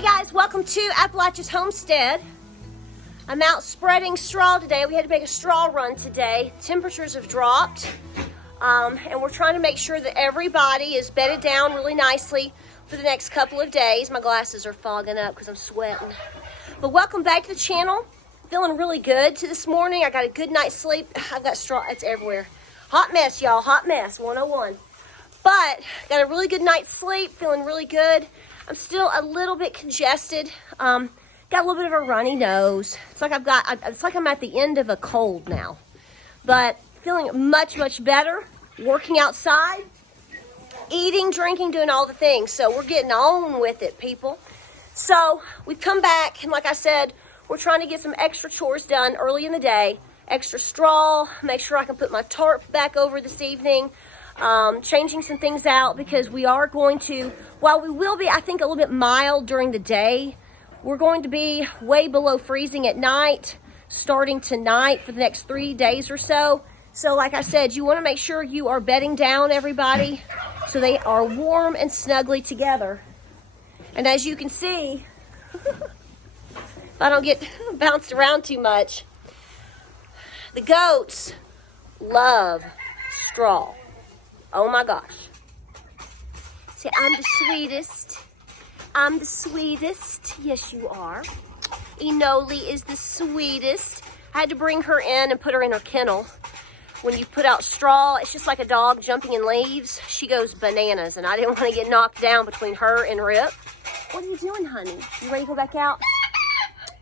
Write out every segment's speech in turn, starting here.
Hey guys, welcome to Appalachia's Homestead. I'm out spreading straw today. We had to make a straw run today. Temperatures have dropped, and we're trying to make sure that everybody is bedded down really nicely for the next couple of days. My glasses are fogging up because I'm sweating. But welcome back to the channel. Feeling really good this morning. I got a good night's sleep. I've got straw, it's everywhere. Hot mess, y'all, hot mess, 101. But got a really good night's sleep, feeling really good. I'm still a little bit congested. Got a little bit of a runny nose. It's like I'm at the end of a cold now. But feeling much, much better. Working outside, eating, drinking, doing all the things. So we're getting on with it, people. So we've come back, and like I said, we're trying to get some extra chores done early in the day. Extra straw, make sure I can put my tarp back over this evening. Changing some things out because we are going to, while we will be, I think, a little bit mild during the day, we're going to be way below freezing at night, starting tonight for the next 3 days or so. So like I said, you want to make sure you are bedding down everybody so they are warm and snugly together. And as you can see, if I don't get bounced around too much, the goats love straw. Oh my gosh. See, I'm the sweetest. I'm the sweetest. Yes, you are. Enoli is the sweetest. I had to bring her in and put her in her kennel. When you put out straw, it's just like a dog jumping in leaves. She goes bananas, and I didn't want to get knocked down between her and Rip. What are you doing, honey? You ready to go back out?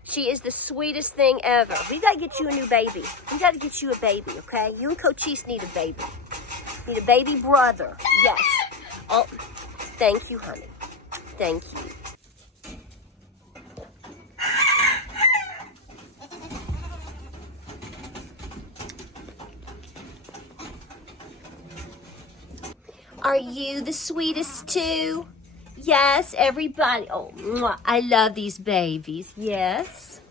She is the sweetest thing ever. We got to get you a new baby. We got to get you a baby, okay? You and Cochise need a baby. Need a baby brother. Yes. Oh, thank you, honey. Thank you. Are you the sweetest too? Yes, everybody. Oh, mwah, I love these babies. Yes.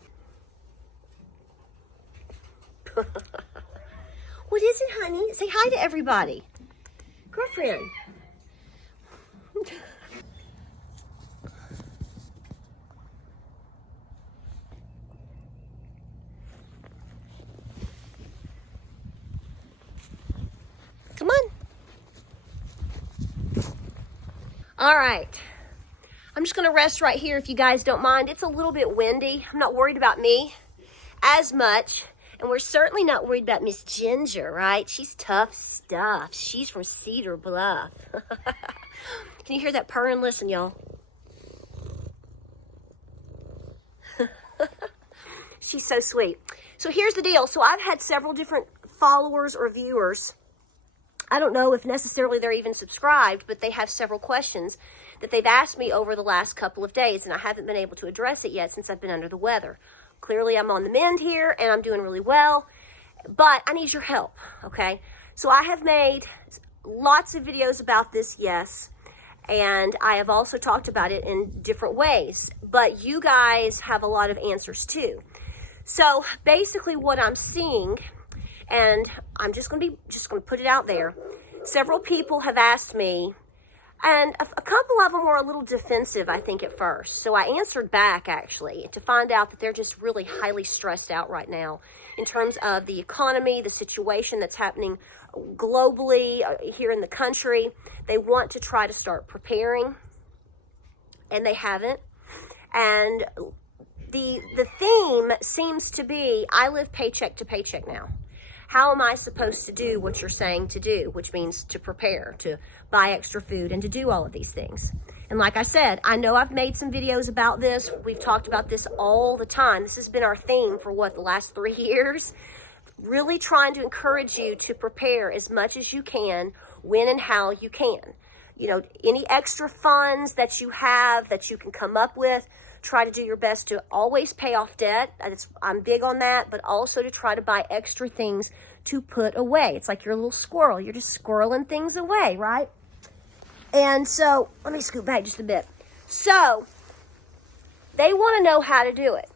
What is it, honey? Say hi to everybody. Girlfriend. Come on. All right. I'm just going to rest right here if you guys don't mind. It's a little bit windy. I'm not worried about me as much. And we're certainly not worried about Miss Ginger, right? She's tough stuff. She's from Cedar Bluff. Can you hear that purring? Listen, y'all. She's so sweet. So here's the deal. So I've had several different followers or viewers. I don't know if necessarily they're even subscribed, but they have several questions that they've asked me over the last couple of days, and I haven't been able to address it yet since I've been under the weather. Clearly, I'm on the mend here, and I'm doing really well, but I need your help, okay? So I have made lots of videos about this, yes, and I have also talked about it in different ways, but you guys have a lot of answers too. So basically what I'm seeing, and I'm just going to put it out there, several people have asked me, and a couple of them were a little defensive, I think, at first. So I answered back, actually, to find out that they're just really highly stressed out right now in terms of the economy, the situation that's happening globally here in the country. They want to try to start preparing, and they haven't. And the theme seems to be, I live paycheck to paycheck now. How am I supposed to do what you're saying to do, which means to prepare, to buy extra food, and to do all of these things? And like I said, I know I've made some videos about this. We've talked about this all the time. This has been our theme for, the last 3 years? Really trying to encourage you to prepare as much as you can, when and how you can. You know, any extra funds that you have that you can come up with, try to do your best to always pay off debt. I'm big on that, but also to try to buy extra things to put away. It's like you're a little squirrel. You're just squirreling things away, right? And so, let me scoot back just a bit. So, they want to know how to do it.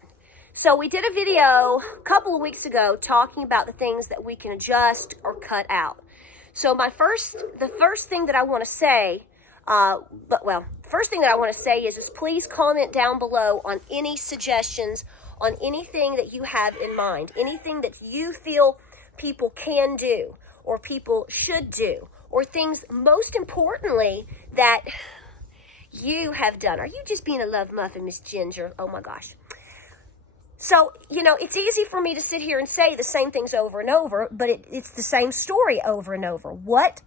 So we did a video a couple of weeks ago talking about the things that we can adjust or cut out. So the first thing that I want to say Well, first thing that I want to say is please comment down below on any suggestions, on anything that you have in mind, anything that you feel people can do or people should do, or things most importantly that you have done. Are you just being a love muffin, Miss Ginger? Oh my gosh. So, it's easy for me to sit here and say the same things over and over, but it's the same story over and over. What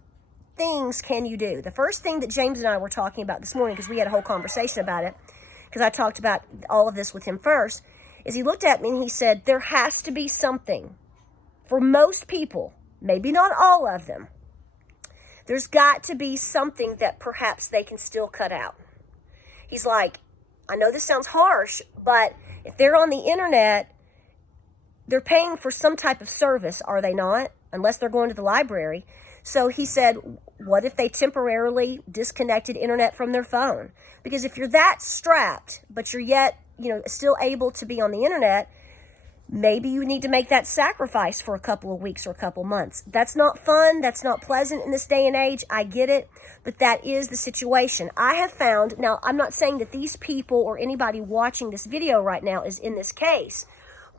things can you do? The first thing that James and I were talking about this morning, because we had a whole conversation about it, because I talked about all of this with him first, is he looked at me and he said, there has to be something for most people, maybe not all of them. There's got to be something that perhaps they can still cut out. He's like, I know this sounds harsh, but if they're on the internet, they're paying for some type of service, are they not? Unless they're going to the library. So he said, what if they temporarily disconnected internet from their phone? Because if you're that strapped, but you're yet, still able to be on the internet, maybe you need to make that sacrifice for a couple of weeks or a couple months. That's not fun. That's not pleasant in this day and age. I get it. But that is the situation. I have found, now I'm not saying that these people or anybody watching this video right now is in this case,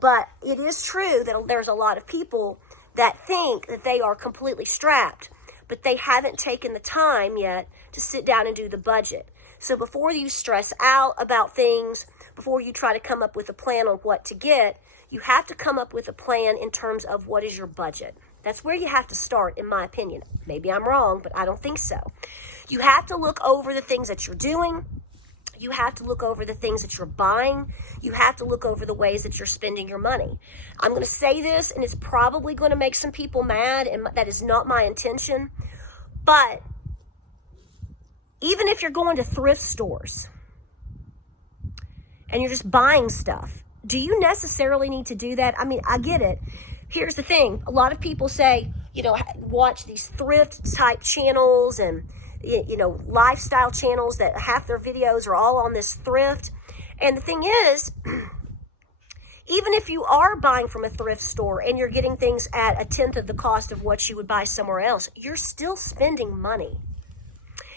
but it is true that there's a lot of people that think that they are completely strapped, but they haven't taken the time yet to sit down and do the budget. So before you stress out about things, before you try to come up with a plan on what to get, you have to come up with a plan in terms of what is your budget. That's where you have to start, in my opinion. Maybe I'm wrong, but I don't think so. You have to look over the things that you're doing. You have to look over the things that you're buying. You have to look over the ways that you're spending your money. I'm going to say this, and it's probably going to make some people mad, and that is not my intention. But even if you're going to thrift stores and you're just buying stuff, do you necessarily need to do that? I mean, I get it. Here's the thing. A lot of people say, watch these thrift type channels and, lifestyle channels that half their videos are all on this thrift. And the thing is, even if you are buying from a thrift store and you're getting things at 1/10 of the cost of what you would buy somewhere else, you're still spending money.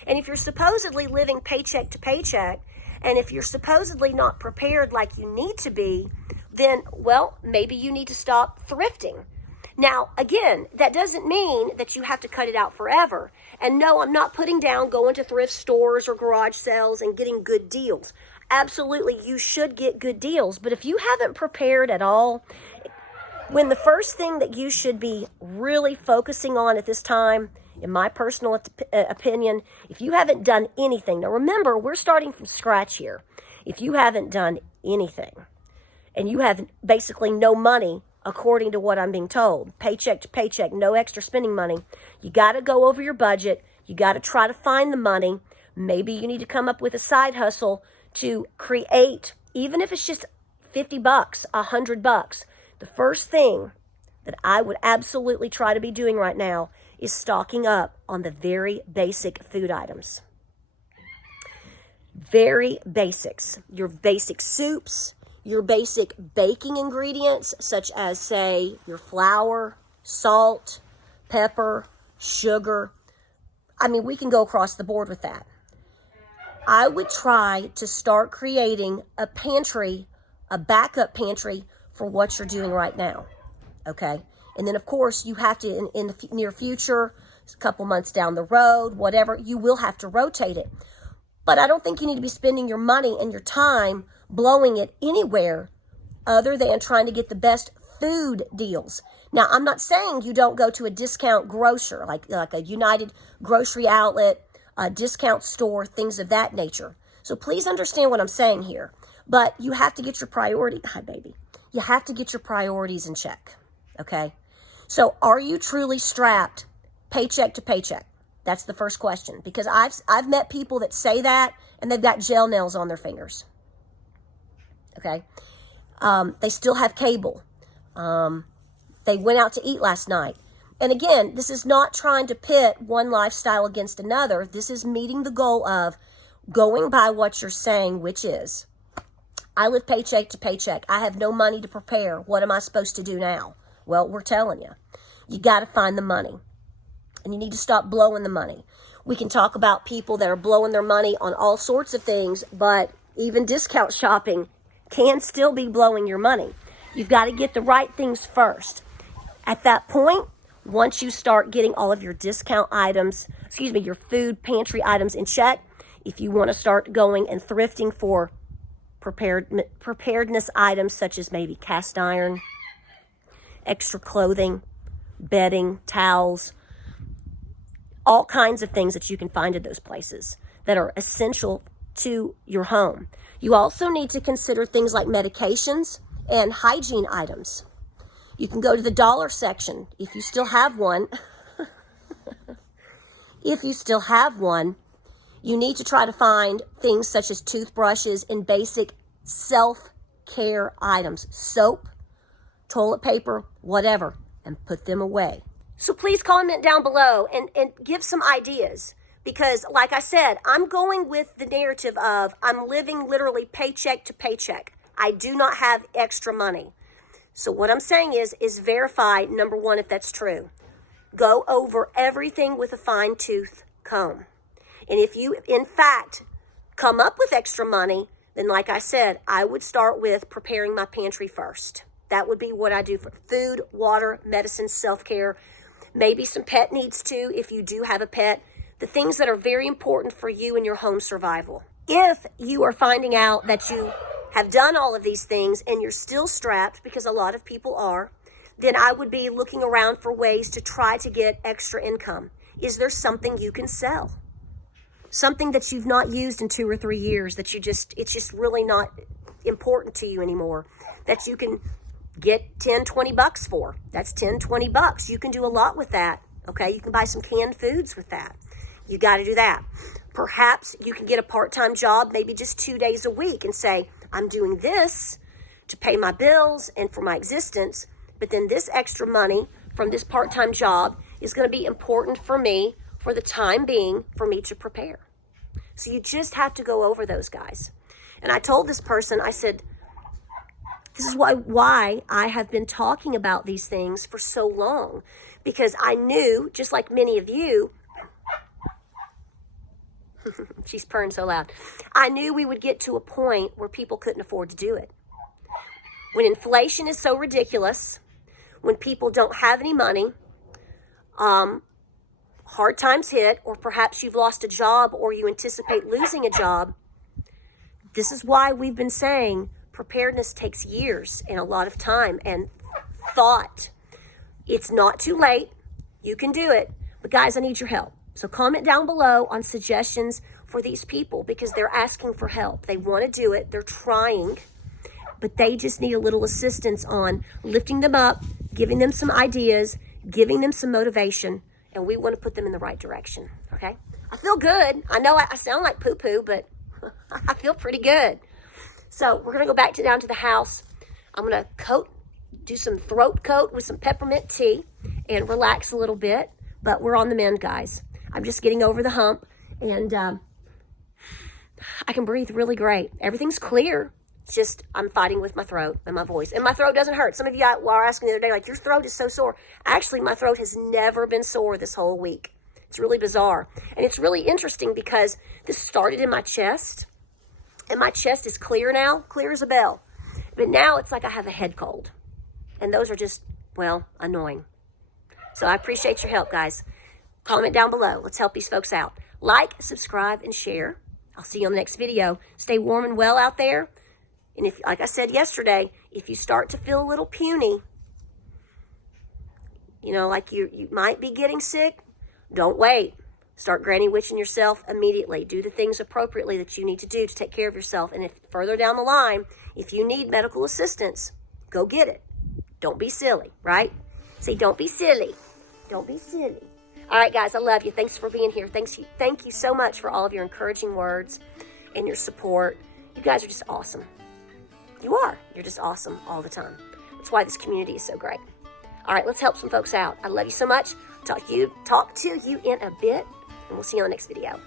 And if you're supposedly living paycheck to paycheck, and if you're supposedly not prepared like you need to be, then, well, maybe you need to stop thrifting. Now, again, that doesn't mean that you have to cut it out forever. And no, I'm not putting down going to thrift stores or garage sales and getting good deals. Absolutely, you should get good deals. But if you haven't prepared at all, when the first thing that you should be really focusing on at this time, in my personal opinion, if you haven't done anything, now remember, we're starting from scratch here. If you haven't done anything and you have basically no money, according to what I'm being told, paycheck to paycheck, no extra spending money, you got to go over your budget. You got to try to find the money. Maybe you need to come up with a side hustle to create, even if it's just $50, $100. The first thing that I would absolutely try to be doing right now is stocking up on the very basic food items. Very basics. Your basic soups, your basic baking ingredients, such as, say, your flour, salt, pepper, sugar. I mean, we can go across the board with that. I would try to start creating a pantry, a backup pantry for what you're doing right now. Okay? And then, of course, you have to, in the near future, a couple months down the road, whatever, you will have to rotate it. But I don't think you need to be spending your money and your time blowing it anywhere other than trying to get the best food deals. Now, I'm not saying you don't go to a discount grocer, like a United Grocery Outlet, a discount store, things of that nature. So please understand what I'm saying here. But you have to get your hi, baby. You have to get your priorities in check. Okay? So are you truly strapped paycheck to paycheck? That's the first question. Because I've met people that say that and they've got gel nails on their fingers. Okay? They still have cable. They went out to eat last night. And again, this is not trying to pit one lifestyle against another. This is meeting the goal of going by what you're saying, which is, I live paycheck to paycheck. I have no money to prepare. What am I supposed to do now? Well, we're telling you. You got to find the money. And you need to stop blowing the money. We can talk about people that are blowing their money on all sorts of things, but even discount shopping can still be blowing your money. You've got to get the right things first. At that point, once you start getting all of your discount items, your food pantry items in check, if you want to start going and thrifting for preparedness items such as maybe cast iron, extra clothing, bedding, towels, all kinds of things that you can find at those places that are essential to your home. You also need to consider things like medications and hygiene items. You can go to the dollar section if you still have one. If you still have one, you need to try to find things such as toothbrushes and basic self-care items, soap, toilet paper, whatever, and put them away. So please comment down below and give some ideas, because like I said, I'm going with the narrative of I'm living literally paycheck to paycheck. I do not have extra money. So what I'm saying is verify, number one, if that's true. Go over everything with a fine-tooth comb. And if you, in fact, come up with extra money, then like I said, I would start with preparing my pantry first. That would be what I do for food, water, medicine, self-care, maybe some pet needs too, if you do have a pet. The things that are very important for you and your home survival. If you are finding out that you have done all of these things and you're still strapped, because a lot of people are, then I would be looking around for ways to try to get extra income. Is there something you can sell? Something that you've not used in 2 or 3 years that it's just really not important to you anymore, that you can get 10, 20 bucks for. That's 10, 20 bucks. You can do a lot with that. Okay. You can buy some canned foods with that. You got to do that. Perhaps you can get a part-time job, maybe just 2 days a week, and say, I'm doing this to pay my bills and for my existence, but then this extra money from this part-time job is going to be important for me for the time being for me to prepare. So you just have to go over those, guys. And I told this person, I said, this is why I have been talking about these things for so long, because I knew, just like many of you, she's purring so loud, I knew we would get to a point where people couldn't afford to do it. When inflation is so ridiculous, when people don't have any money, hard times hit, or perhaps you've lost a job or you anticipate losing a job, this is why we've been saying preparedness takes years and a lot of time and thought. It's not too late. You can do it. But guys, I need your help. So comment down below on suggestions for these people, because they're asking for help. They want to do it. They're trying, but they just need a little assistance on lifting them up, giving them some ideas, giving them some motivation, and we want to put them in the right direction, okay? I feel good. I know I sound like poo-poo, but I feel pretty good. So we're going to go back down to the house. I'm going to do some throat coat with some peppermint tea and relax a little bit, but we're on the mend, guys. I'm just getting over the hump, and I can breathe really great. Everything's clear. It's just I'm fighting with my throat and my voice. And my throat doesn't hurt. Some of you were asking the other day, like, your throat is so sore. Actually, my throat has never been sore this whole week. It's really bizarre. And it's really interesting because this started in my chest, and my chest is clear now, clear as a bell. But now it's like I have a head cold. And those are just, well, annoying. So I appreciate your help, guys. Comment down below. Let's help these folks out. Like, subscribe, and share. I'll see you on the next video. Stay warm and well out there. And if, like I said yesterday, if you start to feel a little puny, like you might be getting sick, don't wait. Start granny witching yourself immediately. Do the things appropriately that you need to do to take care of yourself. And if further down the line, if you need medical assistance, go get it. Don't be silly, right? See, don't be silly. Don't be silly. All right, guys, I love you. Thanks for being here. Thank you so much for all of your encouraging words and your support. You guys are just awesome. You are. You're just awesome all the time. That's why this community is so great. All right, let's help some folks out. I love you so much. Talk to you in a bit, and we'll see you on the next video.